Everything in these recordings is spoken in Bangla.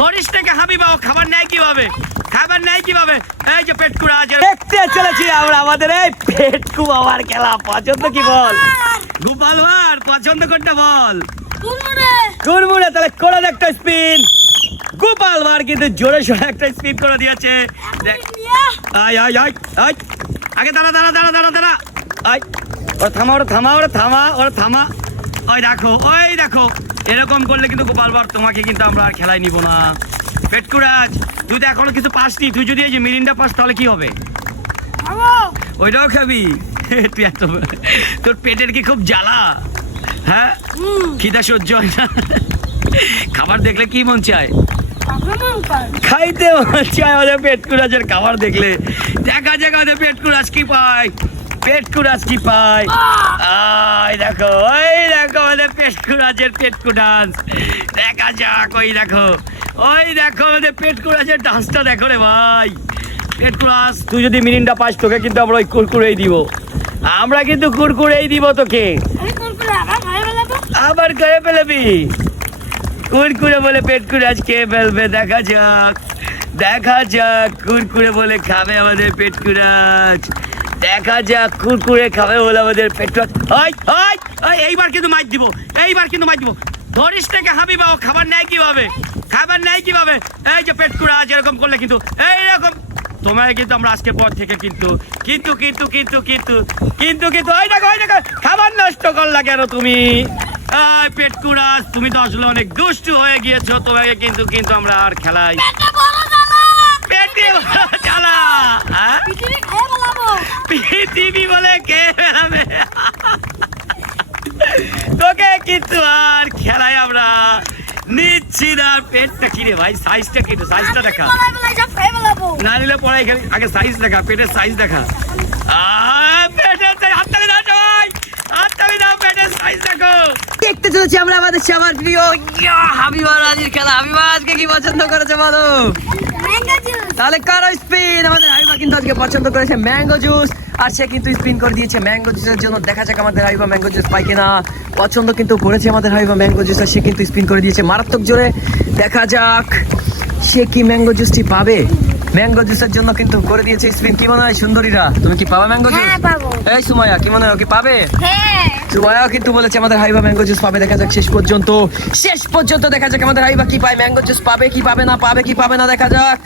ধরিস থেকে হাবিবা, ও খাবার নেয় কিভাবে, খাবার নেয় কিভাবে? এই যে পেটকুড়া আজ দেখতে চলেছি আমরা আমাদের এই পেটকু বাবার খেলা। পছন্দ কি বল? গোপাল ভাঁড় পছন্দ কোনটা বল? কুড়মুড়ে। তাহলে করে দে একটা স্পিন। গোপাল ভাঁড় কিন্তু জোরে সোরে একটা স্পিন করে দিয়েছে। আয় আয় আয় আয়, আগে দাঁড়া দাঁড়া দাঁড়া দাঁড়া দাঁড়া, আয় ওরা থামা, ওরা থামা, ওরা থামা, ওরা থামা। ওই দেখো, ওই দেখো, এরকম করলে কিন্তু গোপাল ভাঁড় তোমাকে কিন্তু আমরা আর খেলায় নিব না। পেটকুরাজ, তুই তো এখনো কিছু পাসনি। তুই যদি এই যে মিরিন্ডা পাস তাহলে কি হবে? ওইটাও খাবি? তুই এত, তোর পেটের কি খুব জ্বালা? হ্যাঁ, খিদা সহ্য হয় না? খাবার দেখলে কি মন চায়? খাইতে মন চায় আমাদের পেটকুরাজের খাবার দেখলে। দেখা যাক আমাদের পেটকুরাজ কি পায়, পেটকুরাজ কি পায়। আয় দেখো, ওই দেখো আমাদের পেটকুরাজের পেটকু ডান্স। দেখা যাক, ওই দেখো, ওই দেখো আমাদের পেটকুরাজের ডান্সটা দেখো রে ভাই। পেটকুরাজ, তুই যদি মিরিন্ডা পাস তোকে কিন্তু আমরা ওই কুরকুরেই দিব। আমরা কিন্তু কুরকুরেই দিব তোকে। আবার করে ফেলবি কুরকুরে বলে? পেটকুরাজ খেয়ে ফেলবে। দেখা যাক, দেখা যাক কুরকুরে বলে খাবে আমাদের পেটকুরাজ। দেখা যাক কুরকুরে খাবে বলে আমাদের পেটকুরাজ। এইবার কিন্তু মাইর দিব, এইবার কিন্তু মাইর দিব। ধরিস থেকে হাবিবা, ও খাবার নেয় কিভাবে, খাবার নেয় কিভাবে? এই যে পেটকুরাজ এরকম করলে কিন্তু এইরকম তোমার কিন্তু আমরা আজকের পর থেকে কিন্তু কিন্তু কিন্তু কিন্তু কিন্তু কিন্তু কিন্তু ওই দেখো, ওই দেখো, খাবার নষ্ট করলা কেন তুমি? পেটকুরাজ, তুমি তো আসলে অনেক দুষ্টু হয়ে গিয়েছো। তোমাকে কিন্তু কিন্তু আমরা আর খেলাই পেটে চালা পৃথিবী বলে কে বেড়াবে? তোকে কিন্তু আর খেলাই আমরা নিচ্ছি না। পেটটা কি রে ভাই? সাইজটা কি? সাইজটা দেখা না নিলে পরে এখানে আগে সাইজ দেখা, পেটের সাইজ দেখা। পেটের হাততালি দাও সবাই, হাততালি দাও, পেটের সাইজ দেখো। দেখতে চলেছি আমরা আমাদের সবার প্রিয় হাবিবা রাজির খেলা। হাবিবা আজকে কি পছন্দ করেছে বলো? তাহলে কারো স্পিন। আমাদের হাবিবা কিন্তু আজকে পছন্দ করেছে ম্যাঙ্গো জুস, আর সে কিন্তু স্পিন করে দিয়েছে ম্যাঙ্গো জুসের জন্য। দেখা যাক আমাদের হাবিবা ম্যাঙ্গো জুস পায় কিনা। পছন্দ কিন্তু করেছে আমাদের হাবিবা ম্যাঙ্গো জুস, আর সে কিন্তু স্পিন করে দিয়েছে মারাত্মক জোরে। দেখা যাক সে কি ম্যাঙ্গো জুসটি পাবে। ম্যাঙ্গো জুসের জন্য কিন্তু করে দিয়েছে স্পিন। কি মনে হয় সুন্দরীরা, তুমি কি পাবে ম্যাঙ্গো জুস? এই সুমাইয়া, কি মনে হয় কি পাবে? সুমাইয়া কিন্তু বলেছে আমাদের হাবিবা ম্যাঙ্গো জুস পাবে। দেখা যাক শেষ পর্যন্ত, শেষ পর্যন্ত দেখা যাক আমাদের হাবিবা কি পায়। ম্যাঙ্গো জুস পাবে কি পাবে না, পাবে কি পাবে না, দেখা যাক,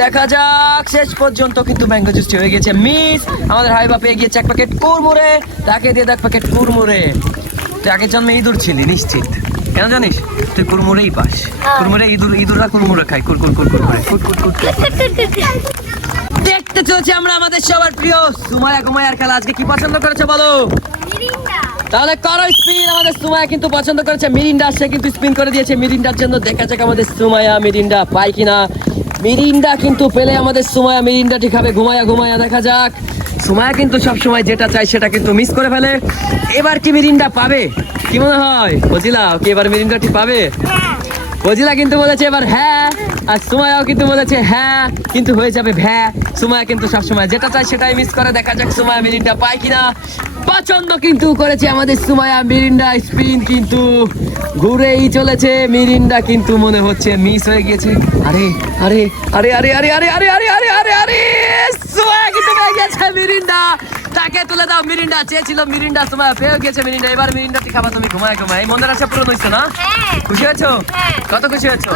দেখা যাক। শেষ পর্যন্ত কিন্তু ম্যাঙ্গো জুসটি হয়ে গেছে মিস। আমাদের হাবিবা পেয়ে গিয়েছে এক প্যাকেট কুরমুরে। তাকে দিয়ে দেখ প্যাকেট কুরমুরে। তুই আগের জন্মে ইঁদুর ছিলি নিশ্চিত, কেন জানিস? তুই কুরমুরেই পাস। কুরমুরে ইঁদুররা কুরমুরে খায়, কুর কুর কুর কুর করে কুর কুর কুর। দেখতে চলছি আমরা আমাদের সবার প্রিয় সুমাইয়া কুমাইয়ার খেলা। আজকে কি পছন্দ করেছে বলো? তাহলে করো স্পিন। আমাদের সুমাইয়া কিন্তু পছন্দ করেছে মিরিন্ডা, সে কিন্তু স্পিন করে দিয়েছে মিরিন্ডার জন্য। দেখা যাক আমাদের সুমাইয়া মিরিন্ডা পায় কিনা। মিরিন্ডা কিন্তু পেলে আমাদের সুমাইয়া মিরিন্ডাটি খাবে ঘুমায়া ঘুমায়া। দেখা যাক, সুমাইয়া কিন্তু সবসময় যেটা চায় সেটা কিন্তু মিস করে ফেলে। এবার কি মিরিন্ডা পাবে? কি মনে হয় ফজিলা, কি এবার মিরিন্ডাটি পাবে? ফজিলা কিন্তু বলেছে এবার হ্যাঁ, আর সুমাইয়াও কিন্তু বলেছে হ্যাঁ, কিন্তু হয়ে যাবে ভ্যা। সুমাইয়া কিন্তু সবসময় যেটা চায় সেটাই মিস করে। দেখা যাক সুমাইয়া মিরিন্ডা পায় কিনা। পছন্দ কিন্তু করেছে আমাদের সুমাইয়া মিরিন্ডা। স্পিন কিন্তু ঘুরেই চলেছে। মিরিন্ডা কিন্তু মনে হচ্ছে মিস হয়ে গিয়েছে। আরে আরে আরে আরে আরে আরে আরে আরে আরে আরে আরে সুমাইয়া কিন্তু পেয়ে গেছে মিরিন্ডা। তাকে তুলে দাও। মিরিন্ডা চেয়েছিল, মিরিন্ডা সুমাইয়া পেয়ে গেছে মিরিন্ডা। এবার মিরিন্ডাটি খাবা তুমি ঘুমায় ঘুমায়। এই মন্দির আছে পূরণ হয়েছে না? খুশি হয়েছো? কত খুশি হয়েছো?